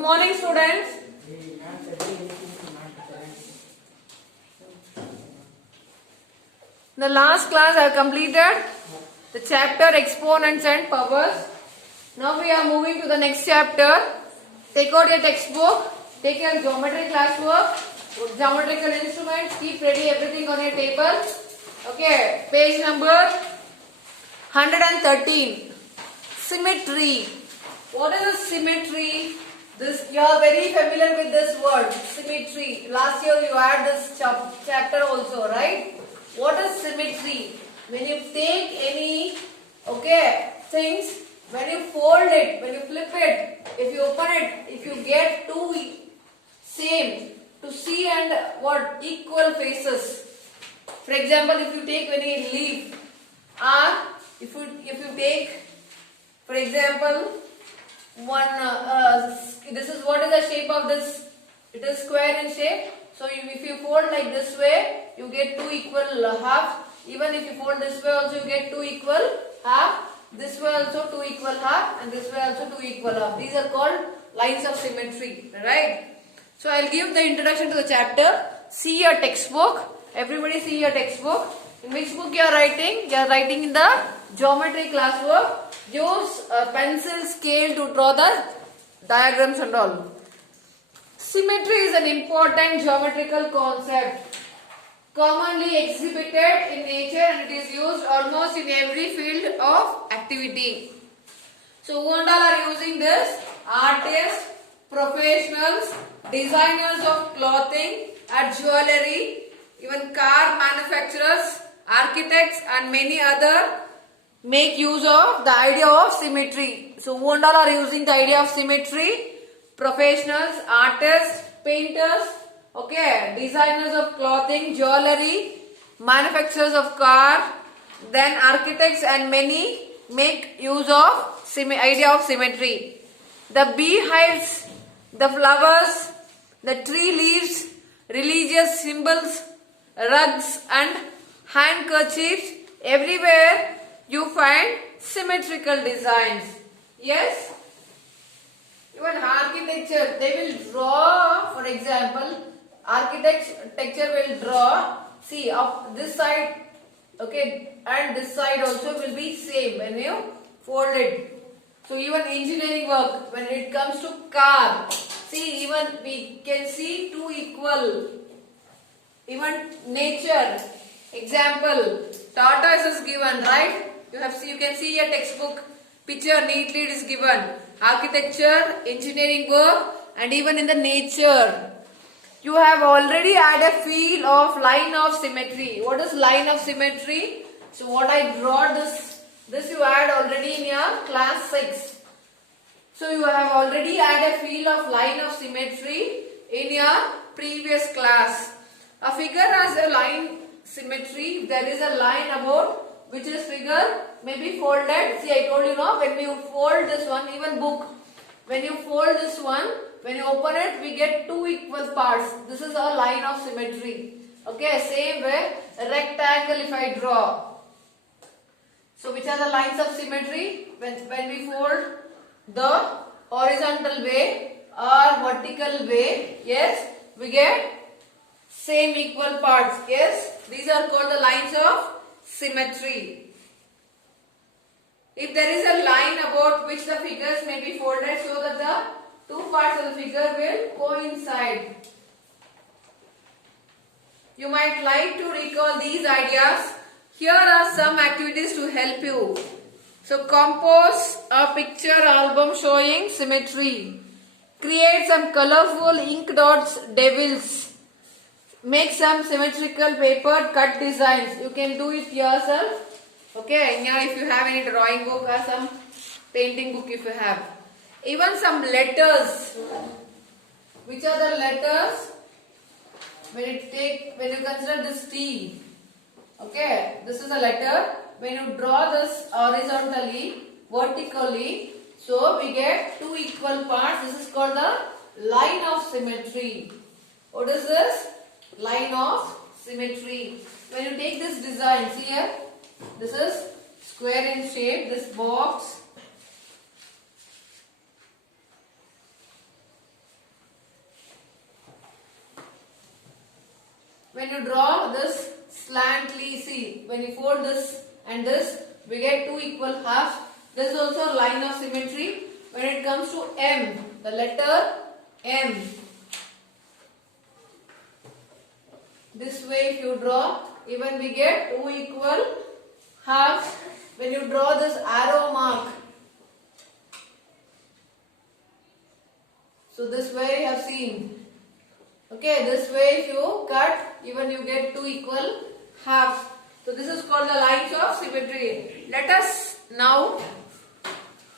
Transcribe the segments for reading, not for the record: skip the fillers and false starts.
Good morning, students. In the last class, I have completed the chapter Exponents and Powers. Now we are moving to the next chapter. Take out your textbook, take your geometry classwork, geometrical instruments, keep ready everything on your table. Okay, page number 113. Symmetry. What is a symmetry? This you are very familiar with this word, symmetry. Last year you had this chapter also, right? What is symmetry? When you take any things, when you fold it, when you flip it, if you open it, if you get two same to see and what equal faces. For example, if you take any leaf, or if you take, for example, this is what is the shape of this. It is square in shape. So if you fold like this way, you get two equal half. Even if you fold this way also, you get two equal half. This way also two equal half, and this way also two equal half. These are called lines of symmetry, right? So I'll give the introduction to the chapter. See your textbook. Everybody see your textbook. In which book you are writing? You are writing in the geometry classwork. Use a pencil scale to draw the diagrams and all. Symmetry is an important geometrical concept commonly exhibited in nature, and it is used almost in every field of activity. So who and all are using this? Artists, professionals, designers of clothing and jewelry, even car manufacturers, architects and many other make use of the idea of symmetry. So who and all are using the idea of symmetry? Professionals, artists, painters, designers of clothing, jewelry, manufacturers of car, then architects and many make use of idea of symmetry. The beehives, the flowers, the tree leaves, religious symbols, rugs and handkerchiefs, everywhere you find symmetrical designs. Yes? Even architecture, they will draw, for example, architecture will draw, see, up this side, and this side also will be same when you fold it. So even engineering work, when it comes to car, see, even we can see two equal. Even nature, example, tortoise is given, right? You can see your textbook picture neatly it is given. Architecture, engineering work, and even in the nature. You have already had a feel of line of symmetry. What is line of symmetry? So what I draw this you had already in your class 6. So you have already had a feel of line of symmetry in your previous class. A figure has a line symmetry. There is a line about which is figure may be folded. See, I told you now, when you fold this one, even book, when you fold this one, when you open it, we get two equal parts. This is a line of symmetry. Same way, a rectangle if I draw. So which are the lines of symmetry? When we fold the horizontal way or vertical way, yes, we get same equal parts. Yes, these are called the lines of symmetry. If there is a line about which the figures may be folded so that the two parts of the figure will coincide. You might like to recall these ideas. Here are some activities to help you. So compose a picture album showing symmetry. Create some colorful ink dots, devils. Make some symmetrical paper cut designs. You can do it yourself. If you have any drawing book or some painting book if you have. Even some letters. Which are the letters? When you consider this T. This is a letter. When you draw this horizontally, vertically, so we get two equal parts. This is called the line of symmetry. What is this? Line of symmetry. When you take this design, see here, this is square in shape, this box. when you draw this slantly, see, when you fold this and this, we get two equal halves. This is also a line of symmetry. When it comes to M, the letter M, this way if you draw, even we get two equal halves. When you draw this arrow mark, so this way you have seen. Okay, this way if you cut, even you get two equal halves. So this is called the lines of symmetry. Let us now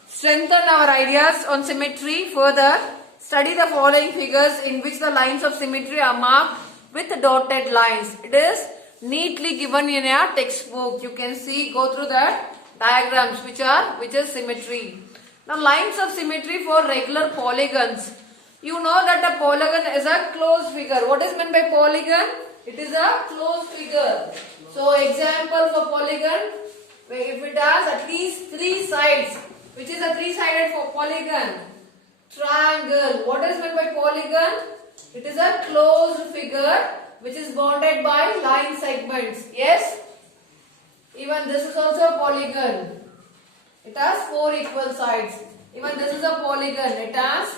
strengthen our ideas on symmetry further. Study the following figures in which the lines of symmetry are marked with dotted lines. It is neatly given in a textbook. You can see, go through that diagrams which is symmetry. Now lines of symmetry for regular polygons. You know that a polygon is a closed figure. What is meant by polygon? It is a closed figure. So example for polygon, if it has at least three sides, which is a three-sided polygon. Triangle. What is meant by polygon? It is a closed figure which is bounded by line segments. Yes? Even this is also a polygon. It has four equal sides. Even this is a polygon. It has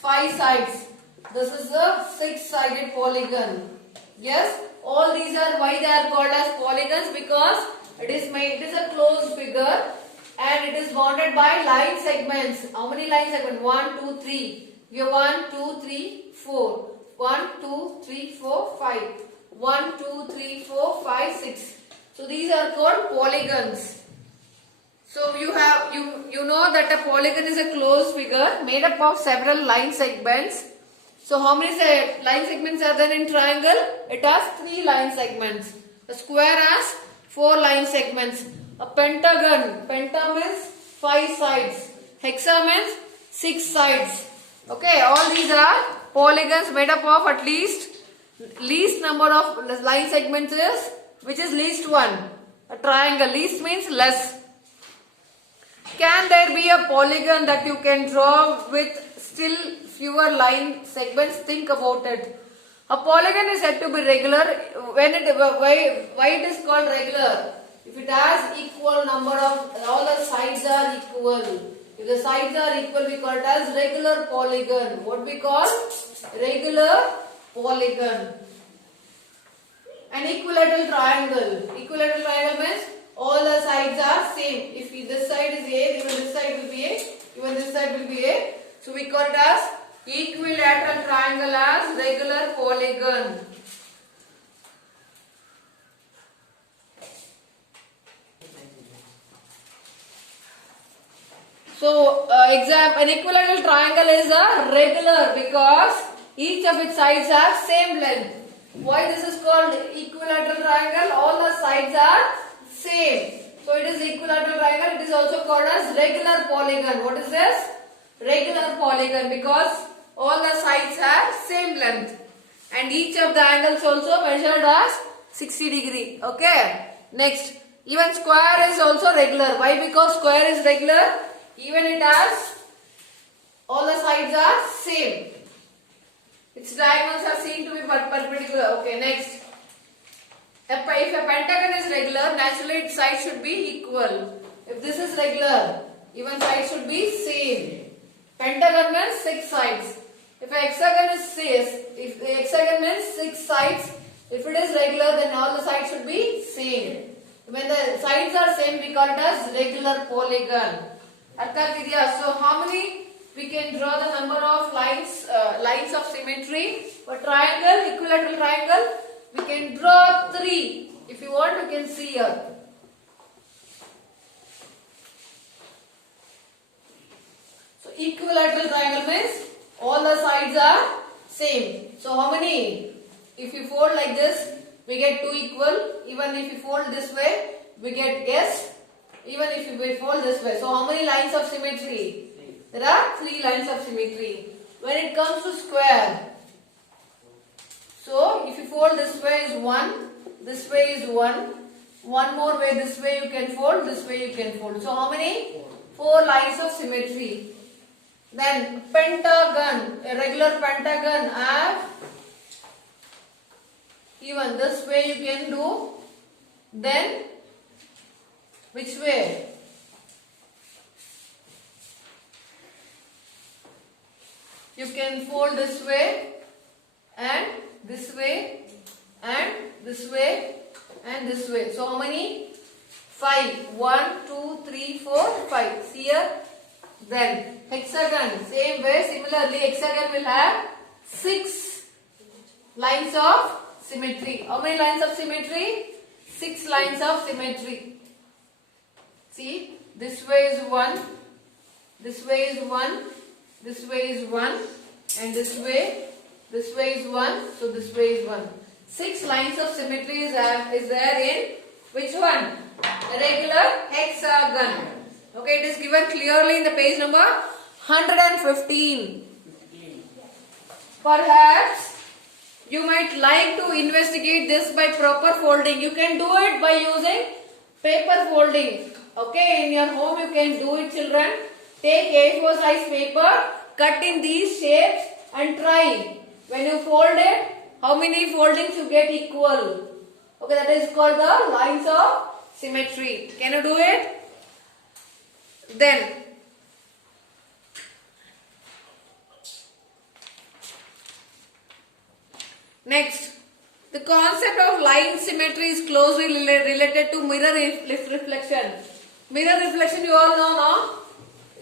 five sides. This is a six-sided polygon. Yes? All these are why they are called as polygons, because it is a closed figure and it is bounded by line segments. How many line segments? 1, 2, 3. Here 1, 2, 3, 4. 1, 2, 3, 4, 5. 1, 2, 3, 4, 5, 6. So these are called polygons. So you know that a polygon is a closed figure made up of several line segments. So how many line segments are there in triangle? It has 3 line segments. A square has 4 line segments. A pentagon, penta means 5 sides. Hexa means 6 sides. Okay, all these are polygons made up of at least number of line segments is, which is least one. A triangle, least means less. Can there be a polygon that you can draw with still fewer line segments? Think about it. A polygon is said to be regular. Why it is called regular? If it has equal number of, all the sides are equal. If the sides are equal, we call it as regular polygon. What we call? Regular polygon. An equilateral triangle. Equilateral triangle means all the sides are same. If this side is A, even this side will be A, even this side will be A. So we call it as equilateral triangle as regular polygon. So an equilateral triangle is a regular because each of its sides have same length. Why this is called equilateral triangle? All the sides are same. So it is equilateral triangle. It is also called as regular polygon. What is this? Regular polygon because all the sides have same length. And each of the angles also measured as 60 degree. Okay. Next. Even square is also regular. Why? Because square is regular. Even it has all the sides are same. Its diagonals are seen to be perpendicular. Okay, next. If a pentagon is regular, naturally its sides should be equal. If this is regular, even sides should be same. Pentagon means 6 sides. If a hexagon is 6, if the hexagon means 6 sides, if it is regular, then all the sides should be same. When the sides are same, we call it as regular polygon. So how many we can draw the number of lines of symmetry for triangle, equilateral triangle? We can draw 3. If you want, you can see here. So equilateral triangle means all the sides are same. So how many? If you fold like this, we get 2 equal. Even if you fold this way, we get S. Even if we fold this way. So how many lines of symmetry? There are 3 lines of symmetry. When it comes to square, so if you fold this way is 1, this way is 1, one more way this way you can fold, this way you can fold. So how many? 4 lines of symmetry. Then pentagon, a regular pentagon have Even this way you can do. Then which way? You can fold this way and this way and this way and this way. So how many? 5. 1, 2, 3, 4, 5. See here? Then hexagon. Same way. Similarly, hexagon will have 6 lines of symmetry. How many lines of symmetry? 6 lines of symmetry. See? This way is 1. This way is 1. This way is 1. And this way is 1. So this way is 1. 6 lines of symmetry is there in which one? A regular hexagon. Okay, it is given clearly in the page number 115. Perhaps you might like to investigate this by proper folding. You can do it by using paper folding. Okay, in your home you can do it, children. Take A4 size paper, cut in these shapes and try. When you fold it, how many foldings you get equal? Okay, that is called the lines of symmetry. Can you do it? Then next, the concept of line symmetry is closely related to mirror reflection. Mirror reflection you all know, no?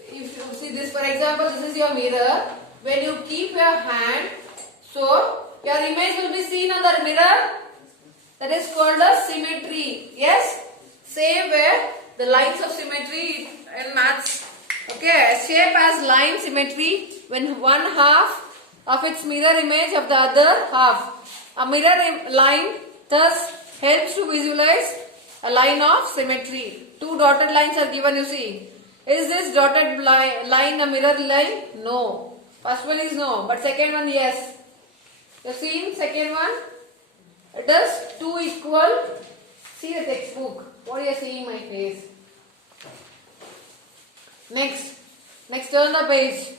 If you see this, for example, this is your mirror. When you keep your hand, so your image will be seen on the mirror. That is called a symmetry. Yes? Same way, the lines of symmetry in maths. Okay, a shape has line symmetry when one half of its mirror image of the other half. A mirror line thus helps to visualize a line of symmetry. 2 dotted lines are given, you see. Is this dotted line a mirror line? No. First one is no, but second one yes. You see second one? It is 2 equal. See the textbook. What are you seeing my face? Next turn the page.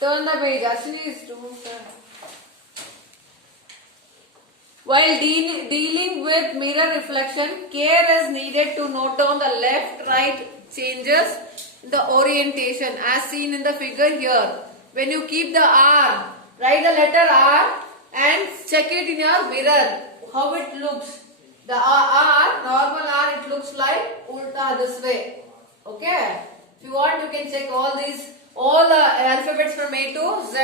Turn the page. Actually is too fast. While dealing with mirror reflection, care is needed to note down the left-right changes in the orientation as seen in the figure here. When you keep the R, write the letter R and check it in your mirror, how it looks. The R, normal R, it looks like ulta this way. Okay. If you want, you can check all the alphabets from A to Z.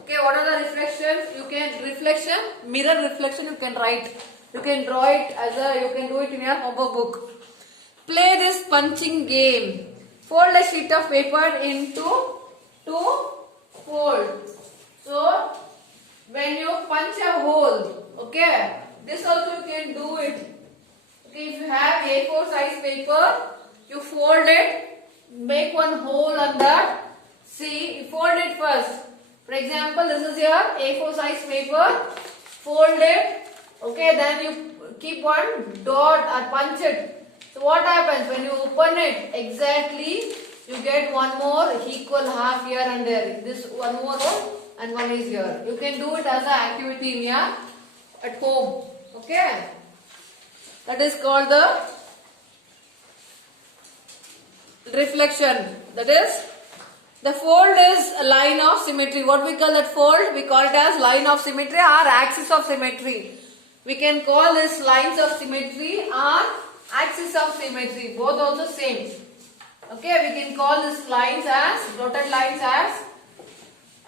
Okay, what are the reflections? You can mirror reflection you can write. You can draw it you can do it in your homework book. Play this punching game. Fold a sheet of paper into 2 folds. So, when you punch a hole, okay, this also you can do it. Okay, if you have A4 size paper, you fold it, make one hole on that. See, you fold it first. For example, this is your A4 size paper. Fold it. Okay, then you keep one dot or punch it. So what happens when you open it? Exactly, you get one more equal half here and there. This one more hole and one is here. You can do it as an activity in your at home. Okay, that is called the reflection. That is, the fold is a line of symmetry. What we call that fold? We call it as line of symmetry or axis of symmetry. We can call this lines of symmetry or axis of symmetry. Both also same. Okay, we can call this lines as dotted lines as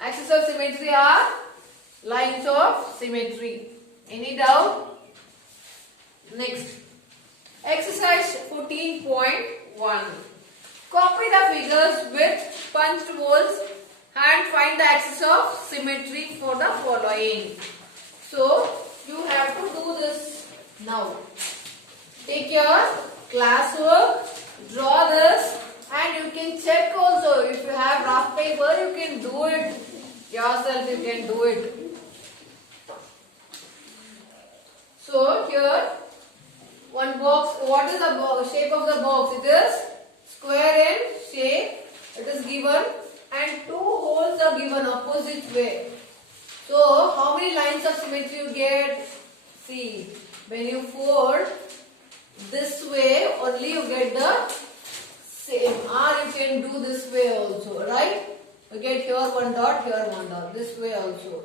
axis of symmetry or lines of symmetry. Any doubt? Next, exercise 14.1. Copy the figures with punched holes and find the axis of symmetry for the following. So, you have to do this now. Take your classwork, draw this, and you can check also. If you have rough paper, you can do it yourself, you can do it. So, here, one box. What is the shape of the box? It is square in shape. It is given and 2 holes are given opposite way. So, how many lines of symmetry you get? See, when you fold this way, only you get the same. Or you can do this way also, right? You get here one dot, here one dot. This way also.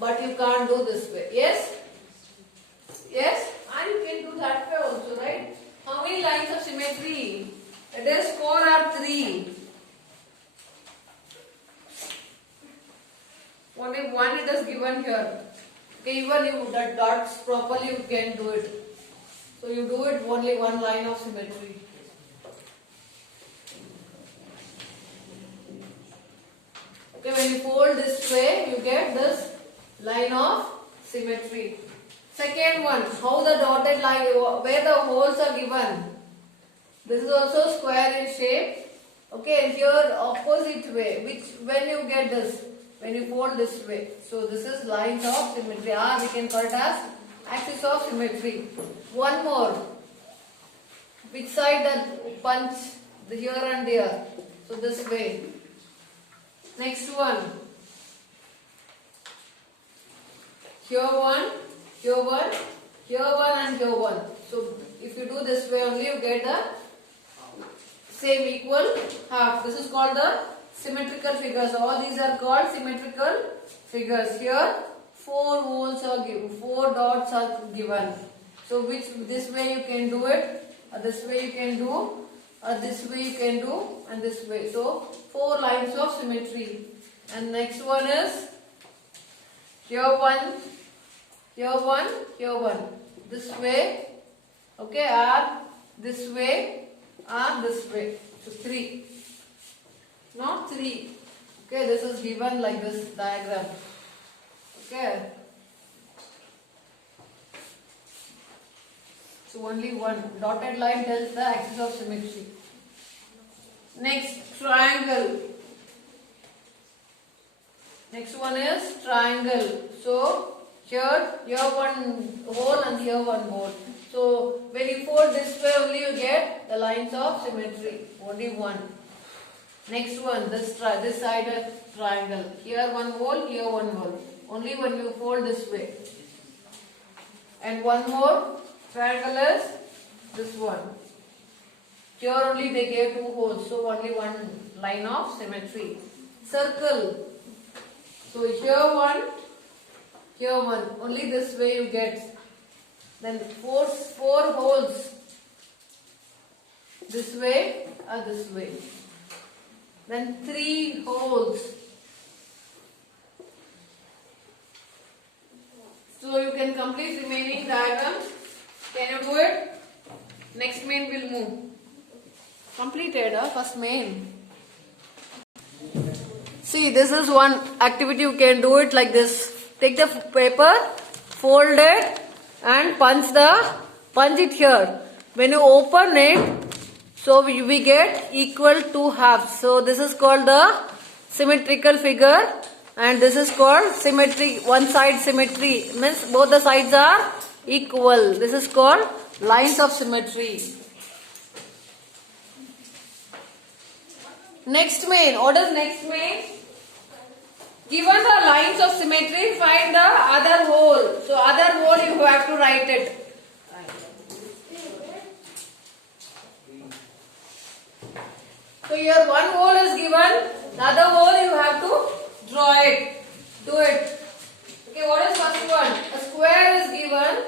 But you can't do this way. Yes? Yes? And you can do that way also, right? How many lines of symmetry? It is 4 or 3. Only one it is given here. Okay, even you that dots properly you can do it. So you do it only one line of symmetry. Okay, when you fold this way, you get this line of symmetry. Second one, how the dotted line, where the holes are given. This is also square in shape. Okay, and here opposite way, which when you get this, when you fold this way. So this is lines of symmetry. Or we can call it as axis of symmetry. One more. Which side that punch here and there. So this way. Next one. Here one, here one, here one and here one. So if you do this way only you get the same equal half. This is called the symmetrical figures. All these are called symmetrical figures. Here 4 holes are given, 4 dots are given. So which this way you can do it, or this way you can do, or this way you can do, and this way. So 4 lines of symmetry. And next one is here one, here one, here one. This way, okay, or this way, or this way. So 3. Not 3. Okay, this is given like this diagram. Okay. So only one dotted line tells the axis of symmetry. Next, triangle. Next one is triangle. So here one hole and here one hole. So when you fold this way only you get the lines of symmetry. Only one. Next one, this side of triangle. Here one hole, here one hole. Only when you fold this way. And one more triangle is this one. Here only they gave 2 holes, so only one line of symmetry. Circle. So here one, only this way you get. Then four holes. This way or this way. Then 3 holes. So you can complete remaining diagrams. Can you do it? Next main will move. Completed, first main. See, this is one activity you can do it like this. Take the paper, fold it and punch it here. When you open it, so we get equal to halves. So this is called the symmetrical figure and this is called symmetry. One side symmetry means both the sides are equal. This is called lines of symmetry. Next main. What is next main? Given the lines of symmetry, find the other hole. So other hole you have to write it. So here one hole is given, the other hole you have to draw it. Do it. Okay, what is first one? A square is given.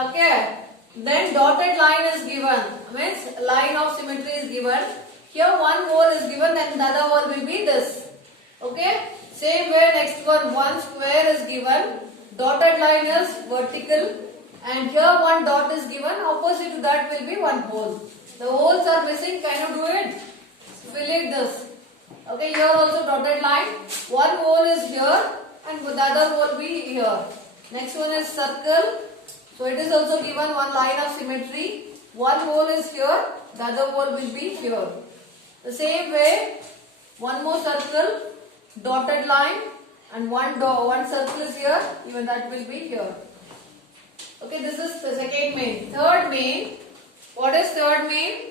Okay. Then dotted line is given. Means line of symmetry is given. Here one hole is given, then the other hole will be this. Okay. Same way next one square is given. Dotted line is vertical. And here one dot is given. Opposite to that will be one hole. The holes are missing. Can you do it? Fill it this. Okay, here also dotted line. One hole is here and the other hole be here. Next one is circle. So it is also given one line of symmetry. One hole is here, the other hole will be here. The same way, one more circle, dotted line and one circle is here, even that will be here. Okay, this is the second main. Third main. What is third main?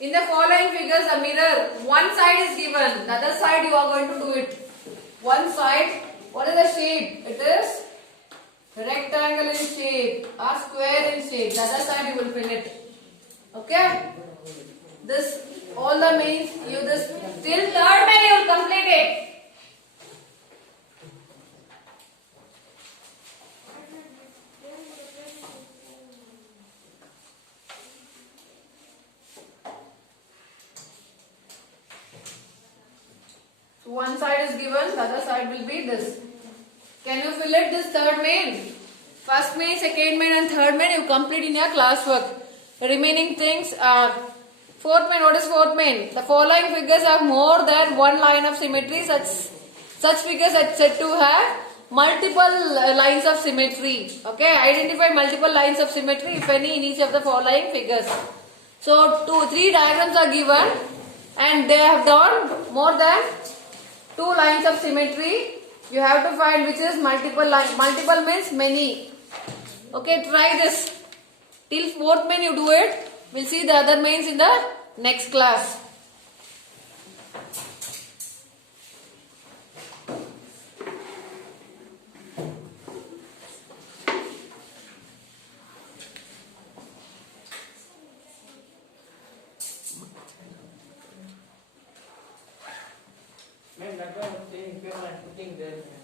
In the following figures, a mirror, one side is given, the other side you are going to do it. One side, what is the shape? It is rectangle in shape or square in shape. The other side you will fill it. Okay? This all the means you this till third main you will complete it. So one side is given, the other side will be this. Can you fill it this third main? First main, second main and third main you complete in your classwork. The remaining things are fourth main. What is fourth main? The following figures have more than one line of symmetry. Such figures are said to have multiple lines of symmetry. Okay, identify multiple lines of symmetry if any in each of the following figures. So 3 diagrams are given and they have done more than 2 lines of symmetry. You have to find which is multiple line. Multiple means many. Okay, try this. Till fourth main you do it. We'll see the other mains in the next class. Ma'am, that was putting there.